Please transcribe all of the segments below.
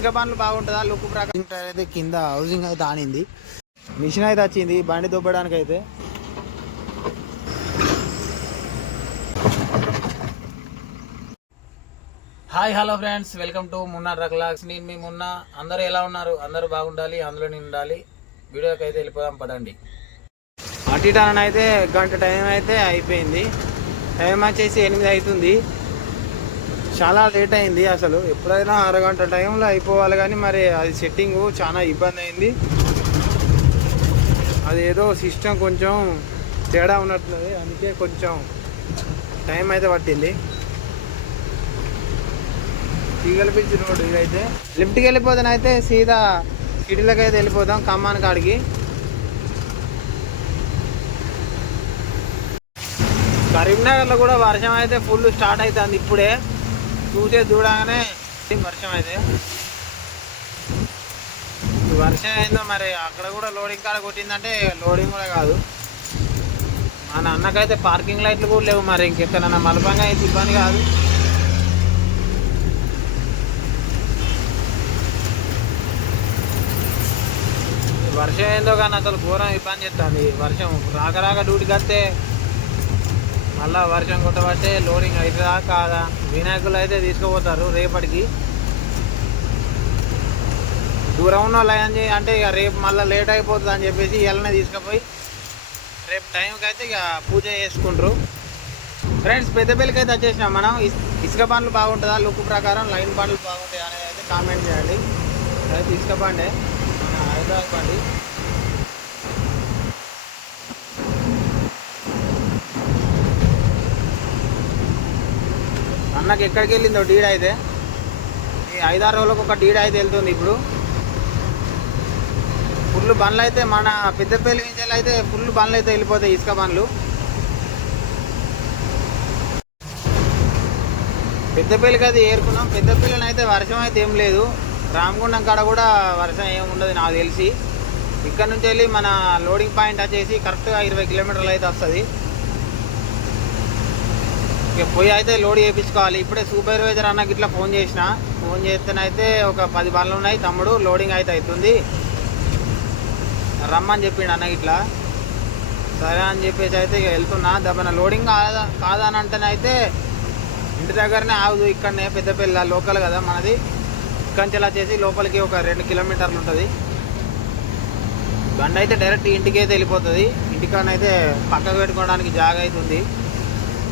ఇసుక పనులు బాగుంటుందా? లుక్ ప్రకారం అయితే కింద హౌసింగ్ అయితే ఆనింది మిషన్ అయితే వచ్చింది బండి దుబ్బడానికి అయితే. Hi hello friends welcome to Munna రక్లాక్స్ నేను మీ మున్నా అందరూ ఎలా ఉన్నారు? అందరూ బాగుండాలి అందులో నేను ఉండాలి. వీడియోకి అయితే వెళ్ళిపోదాం పదండి. అటు అయితే గంట టైం అయితే అయిపోయింది. టైం వచ్చేసి ఎనిమిది అవుతుంది. చాలా లేట్ అయింది అసలు. ఎప్పుడైనా అరగంట టైంలో అయిపోవాలి కానీ మరి అది సెట్టింగ్ చాలా ఇబ్బంది అయింది. అది ఏదో సిస్టమ్ కొంచెం తేడా ఉన్నట్లుంది. అందుకే కొంచెం టైం అయితే పట్టింది. తీగల పిచ్చి రోడ్ ఇదైతే. లిఫ్ట్కి వెళ్ళిపోతానైతే సీదా సిటీలోకి అయితే వెళ్ళిపోతాం ఖమ్మాన్ కాడికి. కరీంనగర్లో కూడా వర్షం అయితే ఫుల్ స్టార్ట్ అవుతుంది ఇప్పుడే. చూసే చూడగానే వర్షం అయితే. వర్షం అయిందో మరి అక్కడ కూడా లోడింగ్ కాడ కొట్టిందంటే లోడింగ్ కూడా కాదు. మన అన్నకైతే పార్కింగ్ లైట్లు కూడా లేవు మరి ఇంకెక్కడన్నా మలపంగా అయితే ఇబ్బంది కాదు. వర్షం ఏందో కానీ అసలు ఘోరం ఇబ్బంది చేస్తుంది. వర్షం రాక రాక డ్యూటీకి వస్తే మళ్ళా వర్షం కొట్టబట్టే లోడింగ్ అవుతుందా కాదా? వినాయకులు అయితే తీసుకుపోతారు రేపటికి. దూరం ఉన్న వాళ్ళు అంటే ఇక రేపు మళ్ళీ లేట్ అయిపోతుంది అని చెప్పేసి ఇళ్ళనే తీసుకుపోయి రేపు టైంకి అయితే ఇక పూజ చేసుకుంటారు. ఫ్రెండ్స్ పెద్దపల్లికి అయితే వచ్చేసినాం మనం. ఇసుక పండ్లు బాగుంటుందా? లుక్ ప్రకారం లైన్ బండ్లు బాగుంటాయి అనేది అయితే కామెంట్ చేయండి. అయితే ఇసుక పండే హైదరాబాద్ పండి అన్నకి ఎక్కడికి వెళ్ళిందో డీడ్ అయితే. ఈ ఐదారు రోజులకు ఒక డీడ్ అయితే వెళ్తుంది ఇప్పుడు. ఫుల్ బండ్లు అయితే మన పెద్దపల్లి నుంచి వెళ్ళి అయితే ఫుల్ బండ్లు అయితే వెళ్ళిపోతాయి ఇసుక బండ్లు. పెద్దపల్లికి అయితే ఏరుకున్నాం పెద్దపల్లిని అయితే వర్షం అయితే ఏం లేదు. రామగుండం కాడ కూడా వర్షం ఏం ఉండదు నాకు తెలిసి. ఇక్కడ నుంచి వెళ్ళి మన లోడింగ్ పాయింట్ వచ్చేసి కరెక్ట్గా ఇరవై కిలోమీటర్లు అయితే వస్తుంది. ఇక పోయి అయితే లోడ్ చేయించుకోవాలి. ఇప్పుడే సూపర్వైజర్ అన్నకి ఇట్లా ఫోన్ చేసిన. ఫోన్ చేస్తేనైతే ఒక పది బండ్లు ఉన్నాయి. తమ్ముడు లోడింగ్ అయితే అవుతుంది రమ్మని చెప్పిండు అన్న ఇట్లా. సరే అని చెప్పేసి అయితే ఇక వెళ్తున్నా. దబ్బన లోడింగ్ కాదా కాదని అంటేనే అంటేనైతే ఇంటి దగ్గరనే ఆగుదు. ఇక్కడనే పెద్దపల్లి లోకల్ కదా మనది. ఇక్కడి చేసి వచ్చేసి లోపలికి ఒక రెండు కిలోమీటర్లు ఉంటుంది. బండి అయితే డైరెక్ట్ ఇంటికి అయితే వెళ్ళిపోతుంది. ఇంటికాడనైతే పక్కకు పెట్టుకోవడానికి జాగ అవుతుంది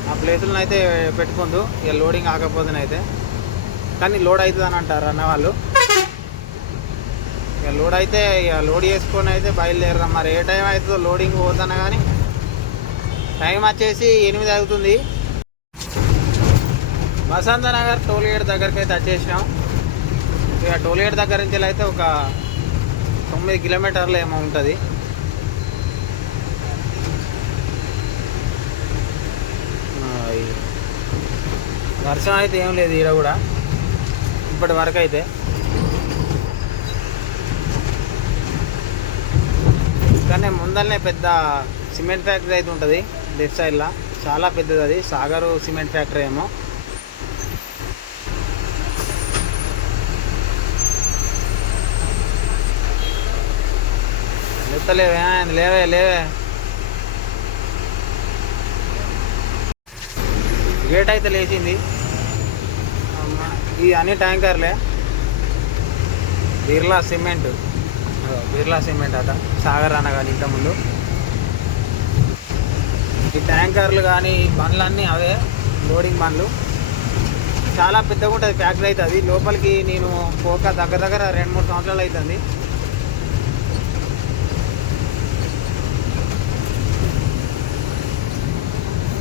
ఆ ప్లేసులను అయితే పెట్టుకుందు ఇక లోడింగ్ ఆకపోతేనైతే కానీ లోడ్ అవుతుంది అని అంటారు అన్న వాళ్ళు ఇక లోడ్ అయితే ఇక లోడ్ చేసుకొని అయితే బయలుదేరదాం. మరి ఏ టైం అవుతుందో లోడింగ్ పోతున్నా కానీ టైం వచ్చేసి ఎనిమిది అవుతుంది. వసంత నగర్ టోల్గేట్ దగ్గరికి అయితే వచ్చేసినాం. ఇక టోల్గేట్ దగ్గర నుంచి అయితే ఒక తొమ్మిది కిలోమీటర్లు ఏమో ఉంటుంది ఆ, ఈ వర్షం అయితే ఏం లేదు ఈడ కూడా. ఇప్పటి వరకు అయితే. కానీ ముందరనే పెద్ద సిమెంట్ ఫ్యాక్టరీ అయితే ఉంటుంది లెఫ్ట్ సైడ్లో. చాలా పెద్దది అది సాగరు సిమెంట్ ఫ్యాక్టరీ ఏమో. లేవే లేవే లేవే. గేట్ అయితే లేచింది. ఈ అన్ని ట్యాంకర్లే. బిర్లా సిమెంట్. బిర్లా సిమెంట్ అట సాగర్ అనగాని ఇంతకుముందు ఈ ట్యాంకర్లు కానీ బండ్లన్నీ అవే లోడింగ్ బండ్లు. చాలా పెద్దగా ఉంటుంది ఫ్యాక్టరీ అవుతుంది లోపలికి నేను పోక దగ్గర దగ్గర రెండు మూడు సంవత్సరాలు అవుతుంది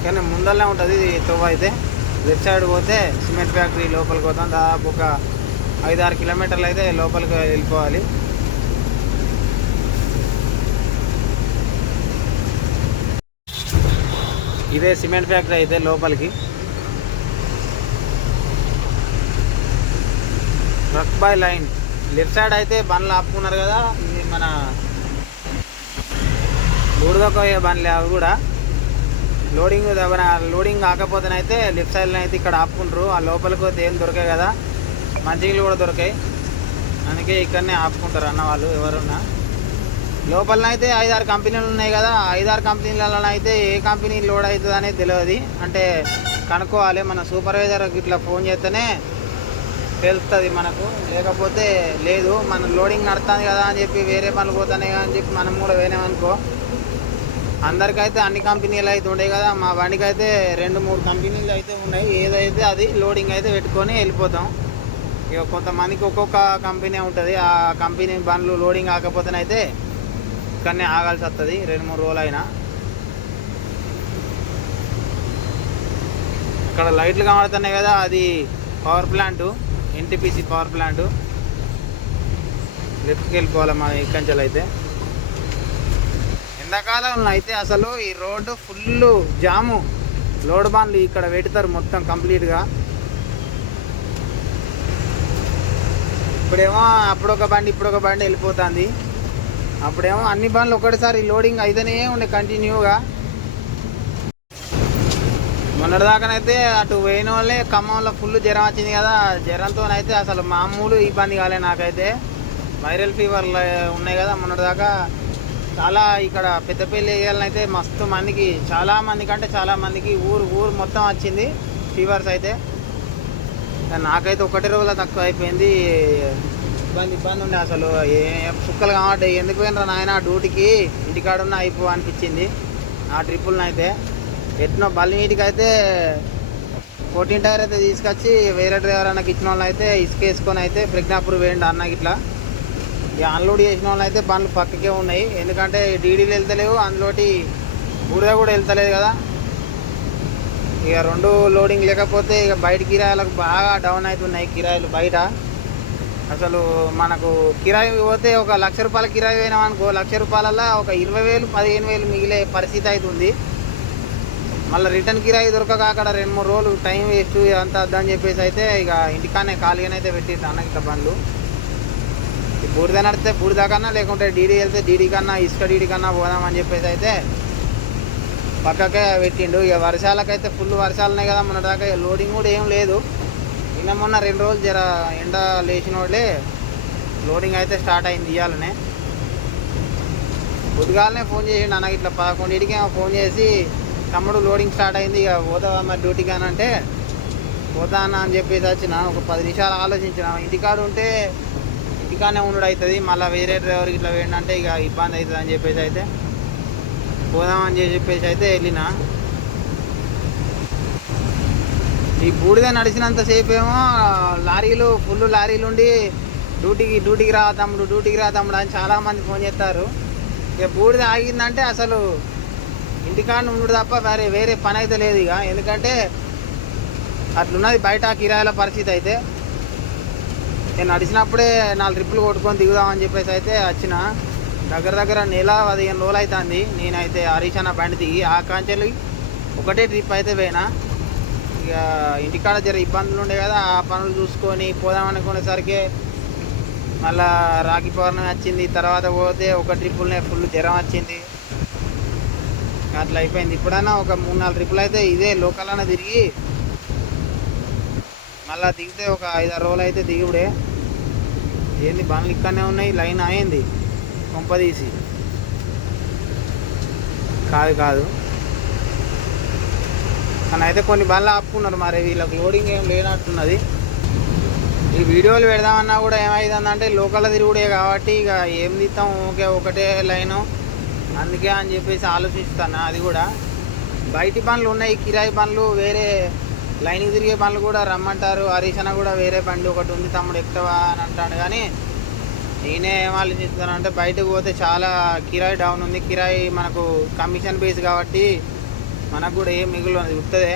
కానీ ముందరనే ఉంటుంది ఇది అయితే. లెఫ్ట్ సైడ్ పోతే సిమెంట్ ఫ్యాక్టరీ లోపలికి పోతాం. దాదాపు ఒక ఐదు ఆరు కిలోమీటర్లు అయితే లోపలికి వెళ్ళిపోవాలి. ఇదే సిమెంట్ ఫ్యాక్టరీ అయితే లోపలికి. Truck by line. Left side అయితే బండ్లు ఆపుకున్నారు కదా ఇది మన బూడిదొక్క బండ్లు అవి కూడా. లోడింగ్ దగ్గర లోడింగ్ కాకపోతేనైతే లెఫ్ట్ సైడ్లో అయితే ఇక్కడ ఆపుకుంటారు. ఆ లోపలికి పోతే ఏం దొరకాయి కదా. మంచినీళ్ళు కూడా దొరికాయి అందుకే ఇక్కడనే ఆపుకుంటారు అన్న వాళ్ళు ఎవరున్నా. లోపలనైతే ఐదారు కంపెనీలు ఉన్నాయి కదా. ఐదారు కంపెనీలలో అయితే ఏ కంపెనీ లోడ్ అవుతుంది అనేది తెలియదు. అంటే కనుక్కోవాలి. మన సూపర్వైజర్ ఇట్లా ఫోన్ చేస్తేనే తెలుస్తుంది మనకు. లేకపోతే లేదు. మన లోడింగ్ నడుతుంది కదా అని చెప్పి వేరే పనులు పోతున్నాయి కదా అని చెప్పి మనం కూడా వేయలేమనుకో అందరికైతే అన్ని కంపెనీలు అయితే ఉండే కదా. మా బండికి అయితే రెండు మూడు కంపెనీలు అయితే ఉన్నాయి. ఏదైతే అది లోడింగ్ అయితే పెట్టుకొని వెళ్ళిపోతాం. ఇక కొంతమందికి ఒక్కొక్క కంపెనీ ఉంటుంది. ఆ కంపెనీ బండ్లు లోడింగ్ కాకపోతేనైతే ఇక్కడనే ఆగాల్సి వస్తుంది. రెండు మూడు రోజులు అయినా ఇక్కడ లైట్లు కనబడుతున్నాయి కదా. అది power plant NTPC power plant లెఫ్ట్కి వెళ్ళిపోవాలి మన నుంచి అయితే. ఎండాకాలంలో అయితే అసలు ఈ రోడ్డు ఫుల్ జాము. లోడ్ బాన్లు ఇక్కడ పెడతారు మొత్తం కంప్లీట్గా. ఇప్పుడేమో అప్పుడు ఒక బండి ఇప్పుడు ఒక బండి వెళ్ళిపోతుంది. అప్పుడేమో అన్ని బండ్లు ఒకటిసారి లోడింగ్ అయితేనే ఉండే కంటిన్యూగా. మొన్నటిదాకానైతే అటు పోయిన వాళ్ళే ఖమ్మంలో ఫుల్ జ్వరం వచ్చింది కదా జ్వరంతోనైతే అసలు మామూలు ఇబ్బంది కాలే నాకైతే. వైరల్ ఫీవర్లు ఉన్నాయి కదా మొన్నటిదాకా. చాలా ఇక్కడ పెద్దపల్లి ఏరియాలనైతే మస్తు మందికి చాలా మందికి అంటే చాలా మందికి ఊరు ఊరు మొత్తం వచ్చింది ఫీవర్స్ అయితే. నాకైతే ఒకటి రోజుల తక్కువ అయిపోయింది. ఇబ్బంది ఇబ్బంది ఉండే అసలు. ఏ చుక్కలు కాబట్టి ఎందుకు పోయినరా నాయన డ్యూటీకి? ఇంటికాడ ఉన్న అయిపో అనిపించింది. ఆ ట్రిప్పులను అయితే ఎట్నో బల్లినీటికి అయితే ఫోర్టీన్ టైర్ అయితే తీసుకొచ్చి వేరే డ్రైవర్ అన్నకి ఇచ్చిన వాళ్ళు అయితే ఇసుక వేసుకొని అయితే ప్రజ్ఞాపూర్ వేయండి అన్నకి ఇట్లా ఇక అన్లోడ్ చేసిన వాళ్ళు అయితే బండ్లు పక్కకే ఉన్నాయి. ఎందుకంటే డీడీలు వెళ్తలేవు అందులోటి బురద కూడా వెళ్తలేదు కదా. ఇక రెండు లోడింగ్ లేకపోతే ఇక బయట కిరాయిలకు బాగా డౌన్ అవుతున్నాయి కిరాయిలు బయట. అసలు మనకు కిరాయి పోతే ఒక లక్ష రూపాయల కిరాయి పోయినాం అనుకో లక్ష రూపాయలల్లో ఒక ఇరవై వేలు పదిహేను వేలు మిగిలే పరిస్థితి అవుతుంది. మళ్ళీ రిటర్న్ కిరాయి దొరకక అక్కడ రెండు మూడు రోజులు టైం వేస్ట్ అంతా అద్దని చెప్పేసి అయితే ఇక ఇంటికానే ఖాళీగానైతే పెట్టింది అన్నకి బండ్లు. బూడిద నడితే బూడిద కన్నా లేకుంటే డీడీ వెళ్తే డీడీ కన్నా ఇసుక డీడీ కన్నా పోదామని చెప్పేసి అయితే పక్కకే పెట్టిండు. ఇక వర్షాలకైతే ఫుల్ వర్షాలు ఉన్నాయి కదా మొన్న దాకా లోడింగ్ కూడా ఏం లేదు. నిన్న మొన్న రెండు రోజులు జర ఎండ లేచిన వాళ్ళే లోడింగ్ అయితే స్టార్ట్ అయింది ఇవ్వాలనే పొద్దుగాలనే ఫోన్ చేసిండు అన్నకి ఇట్లా పదకొండింటికి ఫోన్ చేసి తమ్ముడు లోడింగ్ స్టార్ట్ అయింది ఇక పోతావా మరి డ్యూటీకి అని అంటే పోతా అన్న అని చెప్పేసి వచ్చిన. ఒక పది నిమిషాలు ఆలోచించిన. ఇంటికాడు ఉంటే ఇంకానే ఉండడు అవుతుంది మళ్ళీ వేరే డ్రైవర్ ఇట్లా వేయండి ఇక ఇబ్బంది అవుతుంది అని చెప్పేసి అయితే పోదామని చెప్పేసి అయితే వెళ్ళిన. ఈ బూడిద నడిచినంతసేపు ఏమో లారీలు ఫుల్ లారీలు ఉండి డ్యూటీకి డ్యూటీకి రా తమ్ముడు డ్యూటీకి రా తమ్ముడు అని చాలామంది ఫోన్ చేస్తారు ఇక బూడిద ఆగిందంటే అసలు ఇంటికాడ ఉండు తప్ప వేరే వేరే పని అయితే లేదు ఇక. ఎందుకంటే అట్లున్నది బయట కిరాయిల పరిస్థితి అయితే నేను నడిచినప్పుడే నాలుగు ట్రిప్పులు కొట్టుకొని దిగుదామని చెప్పేసి అయితే వచ్చిన. దగ్గర దగ్గర నెల పదిహేను రోజులు అవుతుంది నేనైతే హరీష్ అన్న బండి దిగి ఆ కాంచెలు ఒకటే ట్రిప్ అయితే పోయినా. ఇక ఇంటికాడ జర ఇబ్బందులు ఉండే కదా ఆ పనులు చూసుకొని పోదామనుకునేసరికి మళ్ళా రాఖీ పౌర్ణమి వచ్చింది. తర్వాత పోతే ఒక ట్రిప్పులనే ఫుల్ జ్వరం వచ్చింది. అట్లా అయిపోయింది. ఇప్పుడైనా ఒక మూడు నాలుగు ట్రిప్పులు అయితే ఇదే లోకల్ అన్న తిరిగి అలా దిగితే ఒక ఐదారు రోజులు అయితే దిగుడే ఏంది బండ్లు ఇక్కడనే ఉన్నాయి లైన్ అయింది కొంపదీసి కాదు కాదు. కానీ అయితే కొన్ని బండ్లు ఆపుకున్నారు మరి వీళ్ళకి లోడింగ్ ఏం లేనట్టున్నది. ఈ వీడియోలు పెడదామన్నా కూడా ఏమైందంటే లోకల్ తిరుగుడే కాబట్టి ఇక ఏం తీస్తాం ఓకే ఒకటే లైను. అందుకే అని చెప్పేసి ఆలోచిస్తాను అది కూడా. బయటి పనులు ఉన్నాయి కిరాయి పనులు వేరే లైన్కి తిరిగే పనులు కూడా రమ్మంటారు. హరీష్ అన్న కూడా వేరే బండి ఒకటి ఉంది. తమ్ముడు ఎక్కువ అని అంటాడు. కానీ నేనే ఏం ఆలోచిస్తాను అంటే బయటకు పోతే చాలా కిరాయి డౌన్ ఉంది. కిరాయి మనకు కమిషన్ బేస్ కాబట్టి మనకు కూడా ఏం మిగులు ఉత్తదే.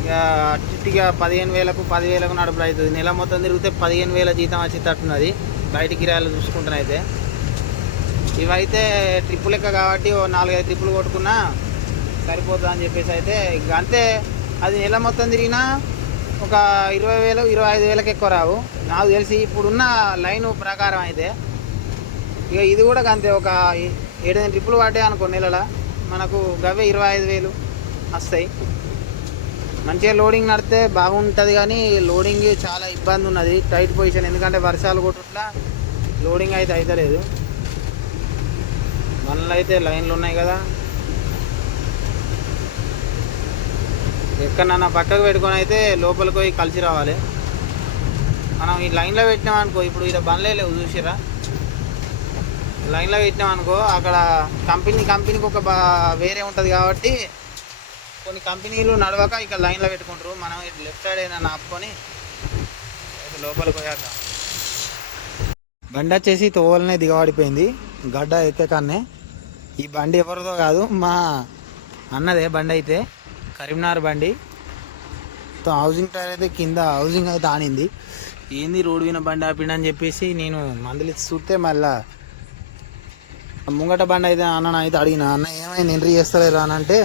ఇక అట్టిగా పదిహేను వేలకు పదివేలకు నడుపులు అవుతుంది. నెల మొత్తం తిరిగితే పదిహేను వేల జీతం వచ్చేటట్టున్నది బయట కిరాయిలు చూసుకుంటున్నైతే ఇవైతే ట్రిప్పు లెక్క కాబట్టి ఓ నాలుగైదు ట్రిప్పులు కొట్టుకున్నా సరిపోతుంది అని చెప్పేసి అయితే ఇక అంతే. అది నెల మొత్తం తిరిగినా ఒక ఇరవై వేలు ఇరవై ఐదు వేలకు ఎక్కువ రావు. నాకు తెలిసి ఇప్పుడున్న లైన్ ప్రకారం అయితే ఇక ఇది కూడా అంతే ఒక ఏడైదు ట్రిప్పులు పట్టే అనుకో నెలల. మనకు గవే ఇరవై ఐదు వేలు వస్తాయి. మంచిగా లోడింగ్ నడితే బాగుంటుంది కానీ లోడింగ్ చాలా ఇబ్బంది ఉన్నది టైట్ పొజిషన్. ఎందుకంటే వర్షాలు కొట్టుట్లా లోడింగ్ అయితే అవుతలేదు బండ్లు అయితే లైన్లు ఉన్నాయి కదా. ఎక్కడన్నా పక్కకు పెట్టుకొని అయితే లోపలికి పోయి కలిసి రావాలి. మనం ఈ లైన్లో పెట్టినాం అనుకో ఇప్పుడు ఇక్కడ బండ్లే లేవు చూసిరా లైన్లో పెట్టినాం అనుకో అక్కడ కంపెనీ కంపెనీకి ఒక వేరే ఉంటుంది కాబట్టి కొన్ని కంపెనీలు నడవక ఇక్కడ లైన్లో పెట్టుకుంటారు. మనం ఇటు లెఫ్ట్ సైడ్ అయినా ఆపుకొని లోపలికి పోయాక బండి వచ్చేసి తోవలనే దిగబడిపోయింది. గడ్డ ఎక్కకనే ఈ బండి ఎవరిదో కాదు మా అన్నదే బండి అయితే. కరీంనగర్ బండి. తో హౌసింగ్ టైర్ అయితే కింద హౌసింగ్ అయితే ఆనింది. ఏంది రోడ్డు విన బండి ఆపిండని చెప్పేసి నేను మందులు ఇచ్చి చూస్తే మళ్ళా ముంగట బండి అయితే అన్న అయితే అడిగిన అన్న ఏమైంది? ఎంట్రీ చేస్తలేరా? అని అంటే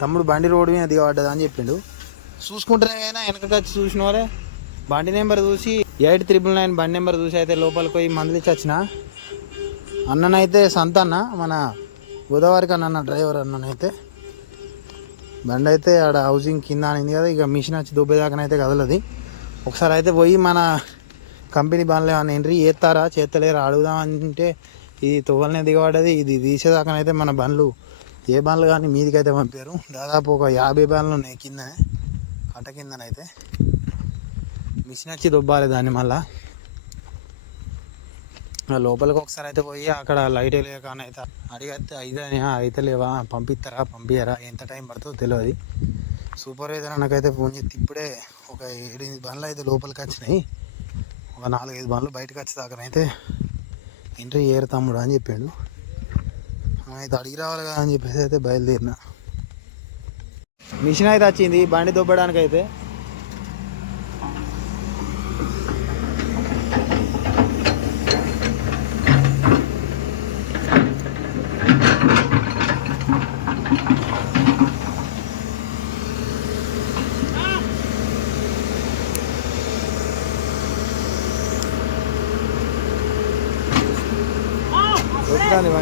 తమ్ముడు బండి రోడ్డు మీద దిగబడ్డదా? అని చెప్పిండు. చూసుకుంటేనే అయినా వెనకకి వచ్చి చూసిన వారే బండి నెంబర్ చూసి ఎయిట్ త్రిబుల్ నైన్ బండి నెంబర్ చూసి అయితే లోపలికి పోయి మందులు ఇచ్చి వచ్చిన. అన్ననైతే సంతన్న మన గోదావరికి అన్న డ్రైవర్ అన్ననైతే. బండి అయితే ఆడ హౌసింగ్ కింద అనింది కదా ఇక మిషన్ వచ్చి దుబ్బేదాకానైతే కదలది. ఒకసారి అయితే పోయి మన కంపెనీ బండ్లు ఏమైనా ఎంట్రీ చేస్తారా చేస్తలేరా అడుగుదాం అంటే ఇది తువ్వలనే దిగబడ్డది ఇది తీసేదాకానైతే మన బండ్లు. ఏ బండ్లు కానీ మీదికైతే పంపారు. దాదాపు ఒక యాభై బండ్లు ఉన్నాయి కిందనే కట్ట కిందనైతే. మిషన్ వచ్చి దుబ్బాలి దాన్ని మళ్ళా. లోపలికి ఒకసారి అయితే పోయి అక్కడ లైట్ లేక అయితే అడిగితే అయితే అయితే లేవా? పంపిస్తారా పంపించారా ఎంత టైం పడుతుందో తెలియదు సూపర్వైజర్ నాకైతే ఫోన్ చేసి ఇప్పుడే ఒక ఏడెనిమిది బండ్లు అయితే లోపలికి వచ్చినాయి. ఒక నాలుగైదు బండ్లు బయటకు వచ్చేదాకానైతే ఎంట్రీ చేయరు తమ్ముడు అని చెప్పాడు. అయితే అడిగి రావాలి కదా అని చెప్పేసి అయితే బయలుదేరిన. మిషన్ అయితే వచ్చింది బండి దొబ్బడానికి అయితే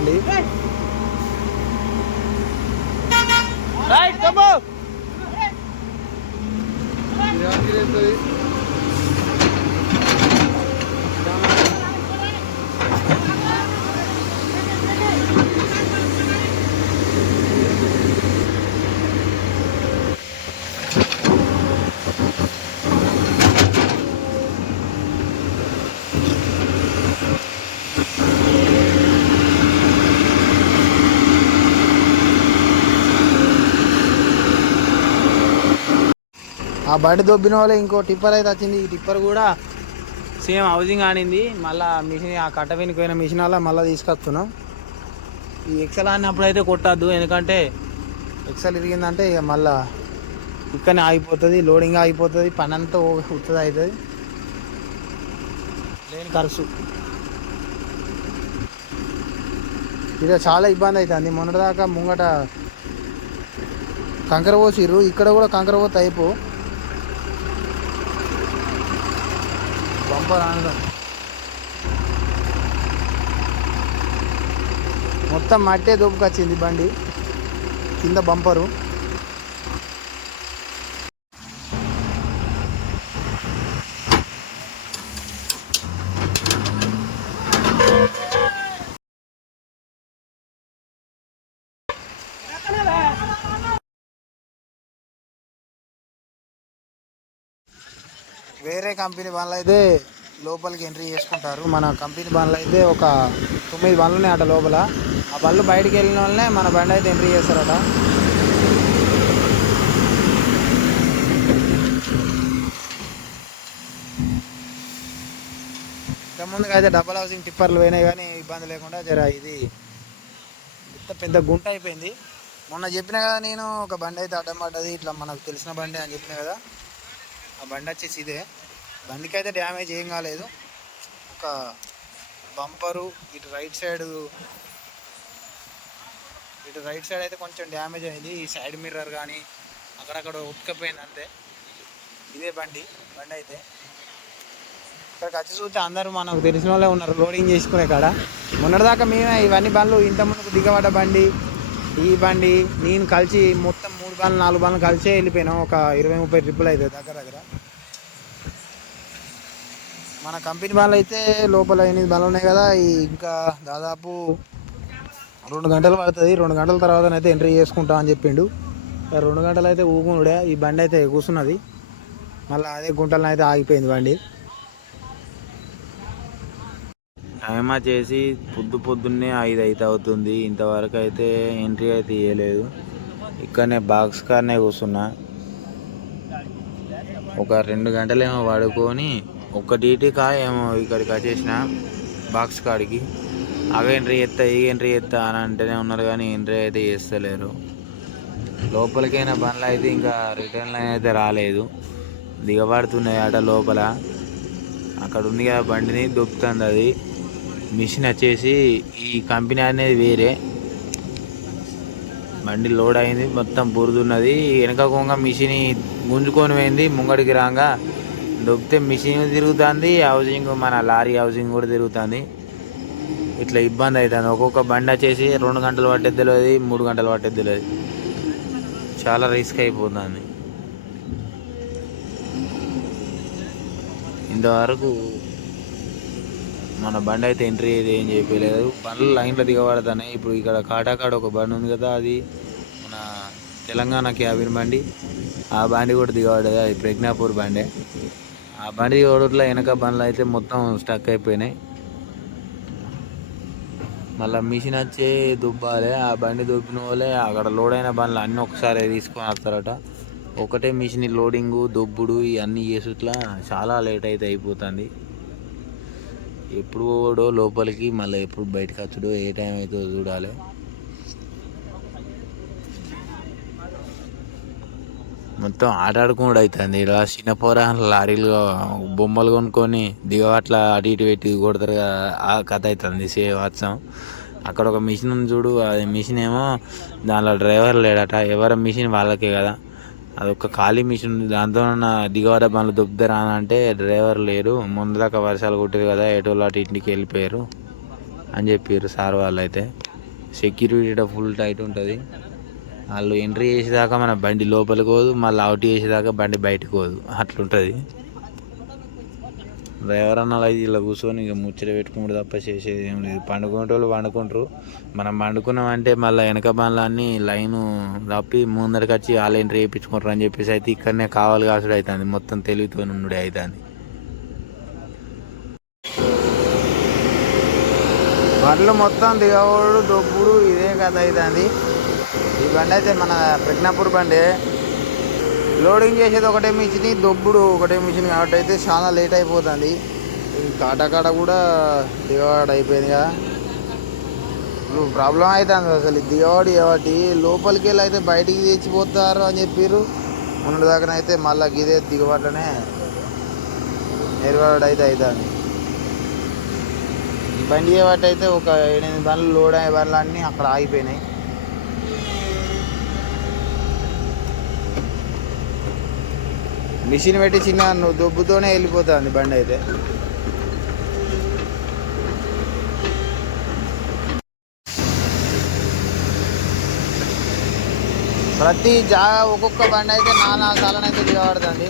వద్దానివ్వండి రైట్ తమ్ము ఆ బండి దొబ్బిన వాళ్ళే ఇంకో టిప్పర్ అయితే వచ్చింది. ఈ టిప్పర్ కూడా సేమ్ హౌసింగ్ ఆనింది. మళ్ళీ మిషన్ ఆ కట్ట వెనుకపోయిన మిషన్ అలా మళ్ళీ తీసుకొస్తున్నాం. ఈ ఎక్సెల్ ఆడినప్పుడు అయితే కొట్టద్దు. ఎందుకంటే ఎక్సెల్ ఇరిగిందంటే ఇక మళ్ళా ఇక్కడనే ఆగిపోతుంది లోడింగ్ ఆగిపోతుంది పని అంతా ఉత్తది అవుతుంది లేని ఖర్చు. ఇక చాలా ఇబ్బంది అవుతుంది మొన్నటిదాకా ముంగట కంకర పోసిర్రు. ఇక్కడ కూడా కంకర పోతే అయిపో. బంపర్ మొత్తం మట్టే దూపుకొచ్చింది బండి. కింద బంపరు. వేరే కంపెనీ వాళ్ళ అయితే లోపలికి ఎంట్రీ చేసుకుంటారు. మన కంపెనీ బండ్లు అయితే ఒక తొమ్మిది బండ్లు ఉన్నాయి అట లోపల. ఆ బండ్లు బయటికి వెళ్ళిన వాళ్ళనే మన బండి అయితే ఎంట్రీ చేస్తారట. ముందుగా అయితే డబల్ హౌసింగ్ టిప్పర్లు పోయినాయి కానీ ఇబ్బంది లేకుండా జర ఇది ఇంత పెద్ద గుంట అయిపోయింది. మొన్న చెప్పిన కదా నేను ఒక బండి అయితే అడ్డం పడ్డది ఇట్లా మనకు తెలిసిన బండి అని చెప్పిన కదా. ఆ బండి వచ్చేసి ఇదే. బండికైతే డ్యామేజ్ ఏం కాలేదు. ఒక బంపరు ఇటు రైట్ సైడ్ ఇటు రైట్ సైడ్ అయితే కొంచెం డ్యామేజ్ అయింది. ఈ సైడ్ మిర్రర్ కానీ అక్కడక్కడ ఉత్కపోయింది అంతే. ఇదే బండి బండి అయితే. ఇక్కడికి వచ్చి చూస్తే అందరూ మనకు తెలిసిన వాళ్ళే ఉన్నారు లోడింగ్ చేసుకునే కాడ. మొన్నటిదాకా మేమే ఇవన్నీ బండ్లు ఇంత ముందుకు దిగబడ్డ బండి ఈ బండి నేను కలిసి మొత్తం మూడు బండ్లు నాలుగు బండ్లు కలిసే వెళ్ళిపోయినాం. ఒక ఇరవై ముప్పై ట్రిప్పులు అయితే దగ్గర దగ్గర. మన కంపెనీ వాళ్ళు అయితే లోపల ఎనిమిది బండ్లు ఉన్నాయి కదా ఇంకా దాదాపు రెండు గంటలు పడుతుంది. రెండు గంటల తర్వాత అయితే ఎంట్రీ చేసుకుంటా అని చెప్పిండు. రెండు గంటలు అయితే ఊగునుడే ఈ బండి అయితే కూర్చున్నది మళ్ళీ అదే గుంటలను అయితే ఆగిపోయింది బండి. టైం చేసి పొద్దు పొద్దున్నే ఐదు అయితే అవుతుంది. ఇంతవరకు అయితే ఎంట్రీ అయితే ఇవ్వలేదు ఇక్కడనే బాక్స్ కార్నే కూర్చున్నా ఒక రెండు గంటలేమో పడుకొని ఒక్క డీటీకా ఏమో ఇక్కడికి వచ్చేసిన బాక్స్ కాడికి. అవి ఎంట్రీ చేస్తా ఈ ఎంట్రీ చేస్తా అని అంటేనే ఉన్నారు కానీ ఎంట్రీ అయితే చేస్తలేరు. లోపలికైనా బండ్లు అయితే ఇంకా రిటర్న్ లైన్ అయితే రాలేదు. దిగబడుతున్నాయి అట లోపల. అక్కడ ఉంది కదా బండిని దొక్కుతుంది అది. మిషన్ వచ్చేసి ఈ కంపెనీ అనేది వేరే. బండి లోడ్ అయింది మొత్తం బురదున్నది వెనక కొంగ మిషన్ గుంజుకొని పోయింది ముంగడికి రాగా దొబ్బితే మిషన్ తిరుగుతుంది హౌసింగ్ మన లారీ హౌసింగ్ కూడా తిరుగుతుంది. ఇట్లా ఇబ్బంది అవుతుంది ఒక్కొక్క బండి వచ్చేసి రెండు గంటలు పట్టేది తెలియదు మూడు గంటలు పట్టేది తెలియదు. చాలా రిస్క్ అయిపోతుంది. ఇంతవరకు మన బండి అయితే ఎంట్రీ అయితే ఏం చెప్పలేదు. బండ్లు లైన్లో దిగబడతాయి ఇప్పుడు ఇక్కడ కాటాకాడ ఒక బండి ఉంది కదా అది మన తెలంగాణ క్యాబిన్ బండి. ఆ బండి కూడా దిగబడదు అది ప్రజ్ఞాపూర్ బండే. ఆ బండి దిగబడుట్లో వెనక బండ్లు అయితే మొత్తం స్టక్ అయిపోయినాయి. మళ్ళీ మిషన్ వచ్చే దుబ్బాలి ఆ బండి దుబ్బిన వాళ్ళే అక్కడ లోడ్ అయిన బండ్లు అన్నీ ఒకసారి తీసుకొని వస్తారట. ఒకటే మిషన్ లోడింగు దొబ్బుడు ఇవన్నీ చేసుట్లా చాలా లేట్ అయితే అయిపోతుంది. ఎప్పుడు పోవడో లోపలికి మళ్ళీ ఎప్పుడు బయటకు వచ్చడో ఏ టైం అవుతుందో చూడాలి. మొత్తం ఆట అవుతుంది ఇలా చిన్న పోరాలు లారీలు బొమ్మలు కొనుక్కొని దిగవట్ల అటు ఇటు పెట్టి కొడతారు కదా ఆ కథ అవుతుంది సే వచ్చాం అక్కడ ఒక మిషన్ ఉంది చూడు అది మిషన్ ఏమో దానిలో డ్రైవర్ లేడట ఎవరి మిషన్ వాళ్ళకే కదా. అదొక ఖాళీ మిషన్ ఉంది దాంతో నా దిగవాడ బండ్లు దొబ్బుతారా అని అంటే డ్రైవర్ లేరు ముందు దాకా వర్షాలు కొట్టేది కదా ఎటో అటు ఇంటికి వెళ్ళిపోయారు అని చెప్పారు సార్ వాళ్ళు అయితే సెక్యూరిటీ ఫుల్ టైట్ ఉంటుంది. వాళ్ళు ఎంట్రీ చేసేదాకా మన బండి లోపలికి పోదు మళ్ళీ అవుట్ చేసేదాకా బండి బయటకు పోదు. అట్లుంటుంది. డ్రైవర్ అన్న అయితే ఇలా కూర్చొని ఇక ముచ్చట పెట్టుకుంటూ తప్ప చేసేది ఏం లేదు. పండుకునే వాళ్ళు పండుకుంటారు. మనం పండుకున్నామంటే మళ్ళీ వెనక బండ్లన్నీ లైన్ తప్పి ముందరికి వచ్చి వాళ్ళు ఎంట్రీ చేయించుకుంటారు అని చెప్పేసి అయితే ఇక్కడనే కావాలి కాసుడు అవుతుంది మొత్తం తెలివితో నుండి అవుతుంది బండ్లు మొత్తం దిగవడు దొబ్బుడు ఇదే కథ అవుతుంది ఈ బండి అయితే మన ప్రజ్ఞాపూర్ బండి. లోడింగ్ చేసేది ఒకటే మిషన్ దొబ్బుడు ఒకటే మిషన్ కాబట్టి అయితే చాలా లేట్ అయిపోతుంది. ఈ కాటకాడ కూడా దిగవాడు అయిపోయింది కదా. ఇప్పుడు ప్రాబ్లం అవుతుంది అసలు దిగవాడు కాబట్టి. లోపలికి వెళ్ళి అయితే బయటికి తెచ్చిపోతారు అని చెప్పారు మొన్నటి దాకానైతే మళ్ళీ గిదే దిగబడ్డనే నెరవాడు అయితే అవుతుంది. బండి చేయబట్టి అయితే ఒక ఎనిమిది బండ్లు లోడ్ అయ్యే బండ్లు అన్నీ అక్కడ ఆగిపోయినాయి. మిషన్ పెట్టి చిన్న నువ్వు దొబ్బుతోనే వెళ్ళిపోతుంది బండి అయితే. ప్రతి జాగా ఒక్కొక్క బండి అయితే నానా సాలనైతే దిగబడుతుంది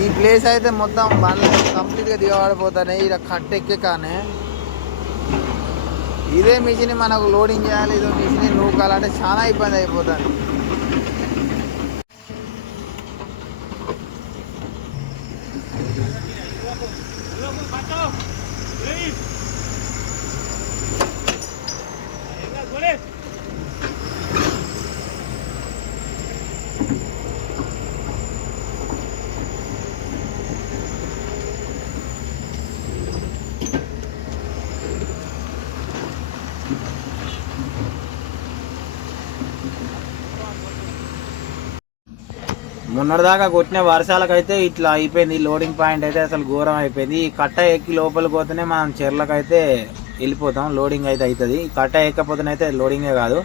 ఈ ప్లేస్ అయితే మొత్తం బండ్లు కంప్లీట్గా దిగబడిపోతున్నాయి ఇక్కడ కట్ ఎక్కే ఇదే మిషన్ మనకు లోడింగ్ చేయాలి ఇదో మిషన్. నూకాలంటే చాలా ఇబ్బంది అయిపోతుంది. మొన్నటిదాకా కొట్టిన వర్షాలకైతే ఇట్లా అయిపోయింది లోడింగ్ పాయింట్ అయితే అసలు ఘోరం అయిపోయింది. ఈ కట్ట ఎక్కి లోపలికి పోతేనే మనం చెర్లకైతే వెళ్ళిపోతాం లోడింగ్ అయితే అవుతుంది కట్ట ఎక్కకపోతేనైతే లోడింగే కాదు.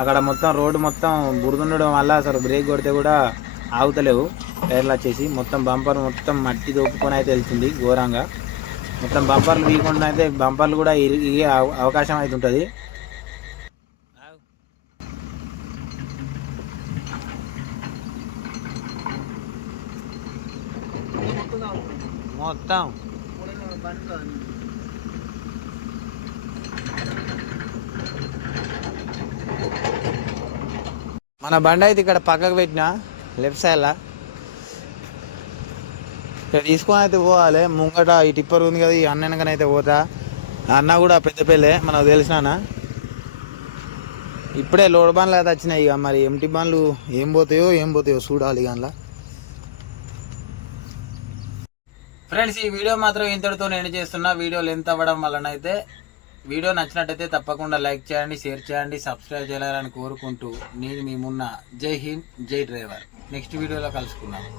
అక్కడ మొత్తం రోడ్డు మొత్తం బురదుండడం వల్ల అసలు బ్రేక్ కొడితే కూడా ఆగుతలేవు. టైర్లు వచ్చేసి మొత్తం బంపర్ మొత్తం మట్టి దొప్పుకొని అయితే వెళ్తుంది ఘోరంగా. మొత్తం బంపర్లు వీకుండా అయితే బంపర్లు కూడా ఇరిగే అవకాశం అయితే ఉంటుంది. మొత్తం. మన బండి అయితే ఇక్కడ పక్కకు పెట్టిన లెఫ్ట్ సైడ్లా ఇక్కడ తీసుకొని అయితే పోవాలి. ముంగట ఈ టిప్పర్ ఉంది కదా ఈ అన్న అయితే పోతా. అన్న కూడా పెద్ద పెళ్ళే మనకు తెలిసిన ఇప్పుడే లోడ్ బండ్లు అయితే వచ్చినాయి ఇక. మరి ఎంటి బండ్లు ఏం పోతాయో ఏం పోతాయో చూడాలి ఇక అందులో. ఫ్రెండ్స్ ఈ వీడియో మాత్రం ఇంతటితో నేను చేస్తున్నా. వీడియో లెంత్ అవ్వడం వలన అయితే వీడియో నచ్చినట్టయితే తప్పకుండా లైక్ చేయండి షేర్ చేయండి సబ్స్క్రైబ్ చేయాలని కోరుకుంటూ నేను మేమున్న జై హింద్ జై డ్రైవర్. నెక్స్ట్ వీడియోలో కలుసుకున్నాను